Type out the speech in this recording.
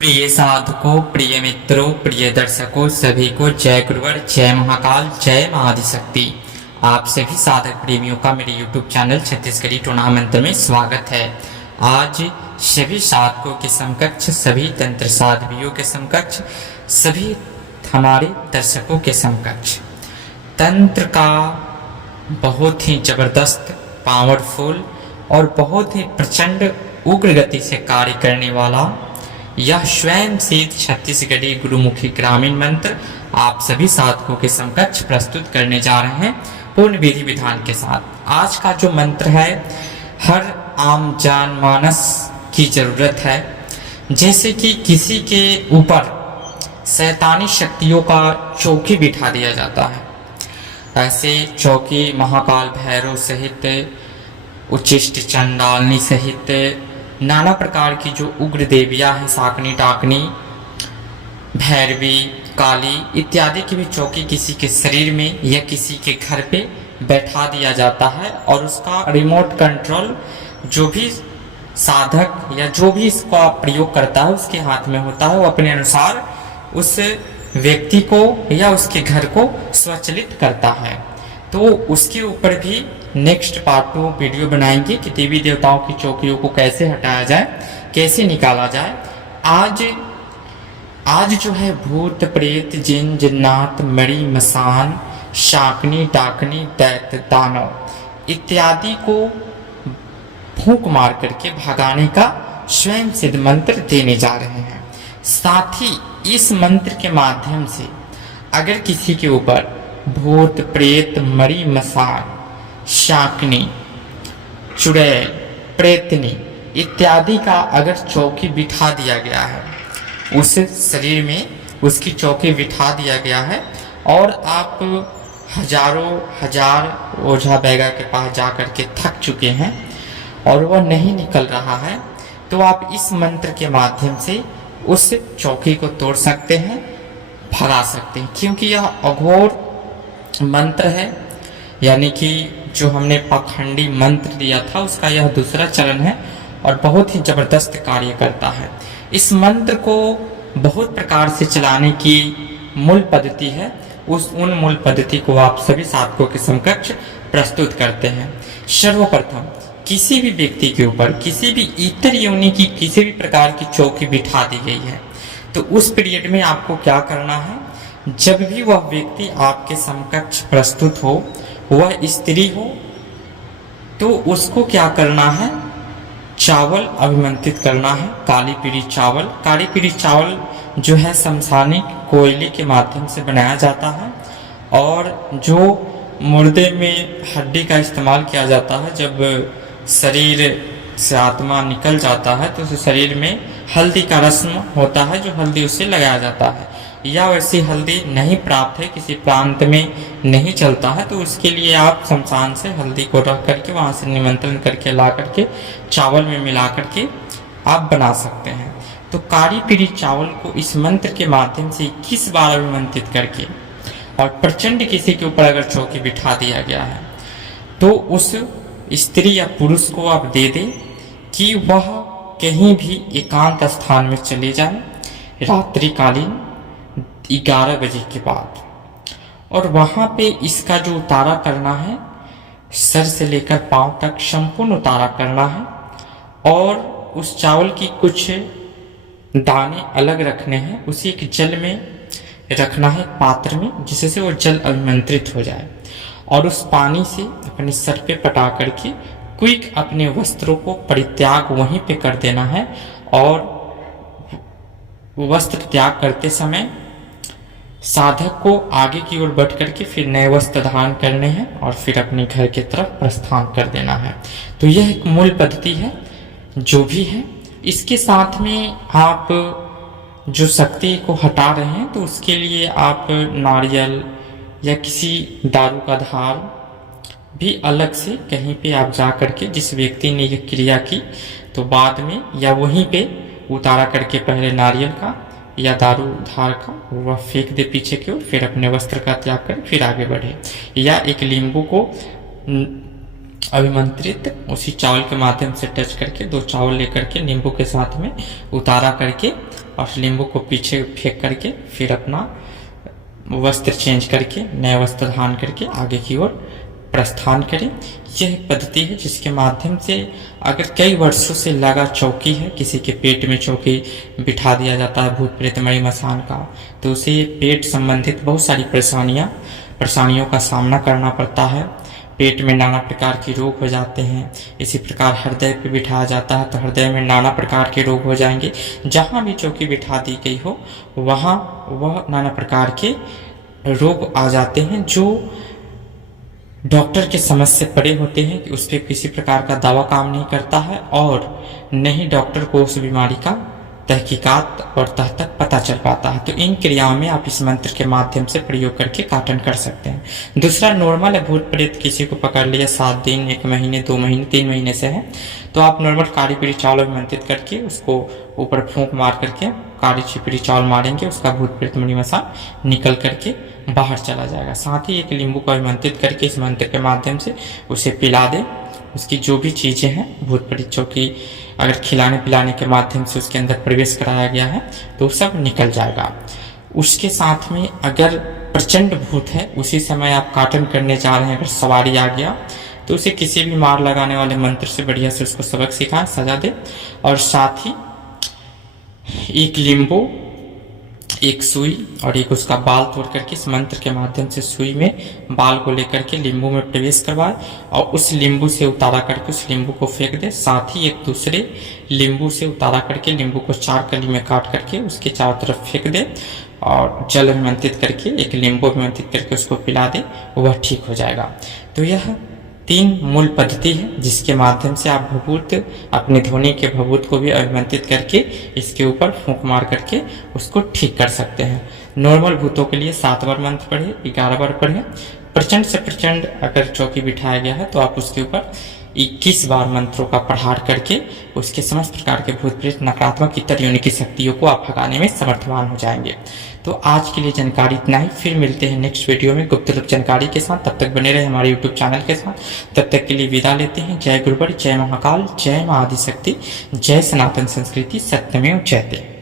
प्रिय साधकों, प्रिय मित्रों, प्रिय दर्शकों, सभी को जय गुरुवर, जय महाकाल, जय महाआदिशक्ति। आप सभी साधक प्रेमियों का मेरे YouTube चैनल छत्तीसगढ़ी टोना मंत्र में स्वागत है। आज सभी साधकों के समकक्ष, सभी तंत्र साधवियों के समकक्ष, सभी हमारे दर्शकों के समकक्ष तंत्र का बहुत ही जबरदस्त, पावरफुल और बहुत ही प्रचंड उग्र गति से कार्य करने वाला यह स्वयं सिद्ध छत्तीसगढ़ी गुरुमुखी ग्रामीण मंत्र आप सभी साधकों के समकक्ष प्रस्तुत करने जा रहे हैं पूर्ण विधि विधान के साथ। आज का जो मंत्र है हर आम जनमानस की जरूरत है। जैसे कि किसी के ऊपर शैतानी शक्तियों का चौकी बिठा दिया जाता है, ऐसे चौकी महाकाल भैरव सहित, उच्चिष्ट चंडालनी सहित नाना प्रकार की जो उग्र देवियां हैं, साकनी टाकनी, भैरवी, काली इत्यादि की भी चौकी किसी के शरीर में या किसी के घर पे बैठा दिया जाता है और उसका रिमोट कंट्रोल जो भी साधक या जो भी इसका प्रयोग करता है उसके हाथ में होता है। वो अपने अनुसार उस व्यक्ति को या उसके घर को स्वचालित करता है। तो उसके ऊपर भी नेक्स्ट पार्ट 2 वीडियो बनाएंगे कि देवी देवताओं की चौकियों को कैसे हटाया जाए, कैसे निकाला जाए। आज जो है भूत प्रेत जिन जिन्नात मणि मसान शाकनी डाकनी दैत्य दानव इत्यादि को फूंक मार करके भगाने का स्वयं सिद्ध मंत्र देने जा रहे हैं। साथ ही इस मंत्र के माध्यम से अगर किसी के ऊपर भूत प्रेत मणि मसान शाकनी चुड़ैल प्रेतनी इत्यादि का अगर चौकी बिठा दिया गया है, उस शरीर में उसकी चौकी बिठा दिया गया है और आप हजारों हजार ओझा बैगा के पास जा कर के थक चुके हैं और वह नहीं निकल रहा है, तो आप इस मंत्र के माध्यम से उस चौकी को तोड़ सकते हैं, भगा सकते हैं। क्योंकि यह अघोर मंत्र है, यानी कि जो हमने पाखंडी मंत्र दिया था उसका यह दूसरा चरण है और बहुत ही जबरदस्त कार्य करता है। इस मंत्र को बहुत प्रकार से चलाने की मूल पद्धति है, उन मूल पद्धति को आप सभी साधकों के समकक्ष प्रस्तुत करते हैं। सर्वप्रथम किसी भी व्यक्ति के ऊपर किसी भी इतर योनि की किसी भी प्रकार की चौकी बिठा दी गई है, तो उस पीरियड में आपको क्या करना है, जब भी वह व्यक्ति आपके समकक्ष प्रस्तुत हो, वह स्त्री हो, तो उसको क्या करना है, चावल अभिमंत्रित करना है। काली पीली चावल, काली पीली चावल जो है शमशानिक कोयले के माध्यम से बनाया जाता है और जो मुर्दे में हड्डी का इस्तेमाल किया जाता है, जब शरीर से आत्मा निकल जाता है तो उस शरीर में हल्दी का रस्म होता है, जो हल्दी उससे लगाया जाता है। या वैसी हल्दी नहीं प्राप्त है, किसी प्रांत में नहीं चलता है, तो उसके लिए आप शमशान से हल्दी को रख करके वहाँ से निमंत्रण करके ला करके चावल में मिला करके आप बना सकते हैं। तो काली पीली चावल को इस मंत्र के माध्यम से 21 बार अभिमंत्रित करके और प्रचंड किसी के ऊपर अगर चौकी बिठा दिया गया है, तो उस स्त्री या पुरुष को आप दे दें कि वह कहीं भी एकांत स्थान में चले जाए रात्रिकालीन 11 बजे के बाद, और वहाँ पे इसका जो उतारा करना है, सर से लेकर पांव तक संपूर्ण उतारा करना है और उस चावल की कुछ दाने अलग रखने हैं, उसी के जल में रखना है पात्र में, जिससे वो जल अभिमंत्रित हो जाए और उस पानी से अपने सर पे पटा करके क्विक अपने वस्त्रों को परित्याग वहीं पे कर देना है। और वस्त्र त्याग करते समय साधक को आगे की ओर बढ़ करके फिर नए वस्त्र धारण करने हैं और फिर अपने घर की तरफ प्रस्थान कर देना है। तो यह एक मूल पद्धति है जो भी है। इसके साथ में आप जो शक्ति को हटा रहे हैं, तो उसके लिए आप नारियल या किसी दारू का धार भी अलग से कहीं पे आप जा करके, जिस व्यक्ति ने यह क्रिया की, तो बाद में या वहीं पे उतारा करके पहले नारियल का या दारू धार का वह फेंक दे पीछे की ओर, फिर अपने वस्त्र का त्याग कर फिर आगे बढ़े। या एक नींबू को अभिमंत्रित उसी चावल के माध्यम से टच करके 2 चावल लेकर के नींबू के साथ में उतारा करके और नींबू को पीछे फेंक करके फिर अपना वस्त्र चेंज करके नए वस्त्र धारण करके आगे की ओर प्रस्थान करें। यह एक पद्धति है जिसके माध्यम से अगर कई वर्षों से लगा चौकी है, किसी के पेट में चौकी बिठा दिया जाता है भूत प्रेत मणि मसान का, तो उसे पेट संबंधित बहुत सारी परेशानियों का सामना करना पड़ता है। पेट में नाना प्रकार के रोग हो जाते हैं। इसी प्रकार हृदय पे बिठाया जाता है तो हृदय में नाना प्रकार के रोग हो जाएंगे। जहाँ भी चौकी बिठा दी गई हो वहाँ वह नाना प्रकार के रोग आ जाते हैं जो डॉक्टर के समझ से परे होते हैं कि उस पर किसी प्रकार का दवा काम नहीं करता है और न ही डॉक्टर को उस बीमारी का तहकीकात और तह तक पता चल पाता है। तो इन क्रियाओं में आप इस मंत्र के माध्यम से प्रयोग करके काटन कर सकते हैं। दूसरा, नॉर्मल है भूत प्रेत किसी को पकड़ लिया 7 दिन, 1 महीने, 2 महीने, 3 महीने से है, तो आप नॉर्मल काली पीली चावल मंत्रित करके उसको ऊपर फूंक मार करके काली छिपड़ी चावल मारेंगे, उसका भूत प्रेत मणि मसान निकल करके बाहर चला जाएगा। साथ ही एक नींबू को अभिमंत्रित करके इस मंत्र के माध्यम से उसे पिला दें। उसकी जो भी चीज़ें हैं भूत प्रेत की अगर खिलाने पिलाने के माध्यम से उसके अंदर प्रवेश कराया गया है तो सब निकल जाएगा। उसके साथ में अगर प्रचंड भूत है उसी समय आप काटन करने जा रहे हैं, अगर सवारी आ गया तो उसे किसी भी मार लगाने वाले मंत्र से बढ़िया से उसको सबक सिखाएं, सजा दे। और साथ ही एक लींबू, एक सुई और एक उसका बाल तोड़ करके इस मंत्र के माध्यम से सुई में बाल को लेकर के लींबू में प्रवेश करवाए और उस लींबू से उतारा करके उस लींबू को फेंक दे। साथ ही एक दूसरे लींबू से उतारा करके लींबू को 4 कली में काट करके उसके चारों तरफ फेंक दे और जल अभिमंत्रित करके एक लींबू अभिमंत्रित करके उसको पिला दे, वह ठीक हो जाएगा। तो यह 3 मूल पद्धति है जिसके माध्यम से आप भभूत अपने ध्वनि के भभूत को भी अभिमंत्रित करके इसके ऊपर फूंक मार करके उसको ठीक कर सकते हैं। नॉर्मल भूतों के लिए 7 बार मंत्र पढ़े, 11 बार पढ़े। प्रचंड से प्रचंड अगर चौकी बिठाया गया है तो आप उसके ऊपर 21 बार मंत्रों का प्रहार करके उसके समस्त प्रकार के भूत प्रेत नकारात्मक इतर योनि की शक्तियों को आप भगाने में समर्थवान हो जाएंगे। तो आज के लिए जानकारी इतना ही, फिर मिलते हैं नेक्स्ट वीडियो में गुप्त जानकारी के साथ। तब तक बने रहे हमारे यूट्यूब चैनल के साथ। तब तक के लिए विदा लेते हैं। जय गुरुवर, जय महाकाल, जय महाआदिशक्ति, जय सनातन संस्कृति, सत्यमेव जयते।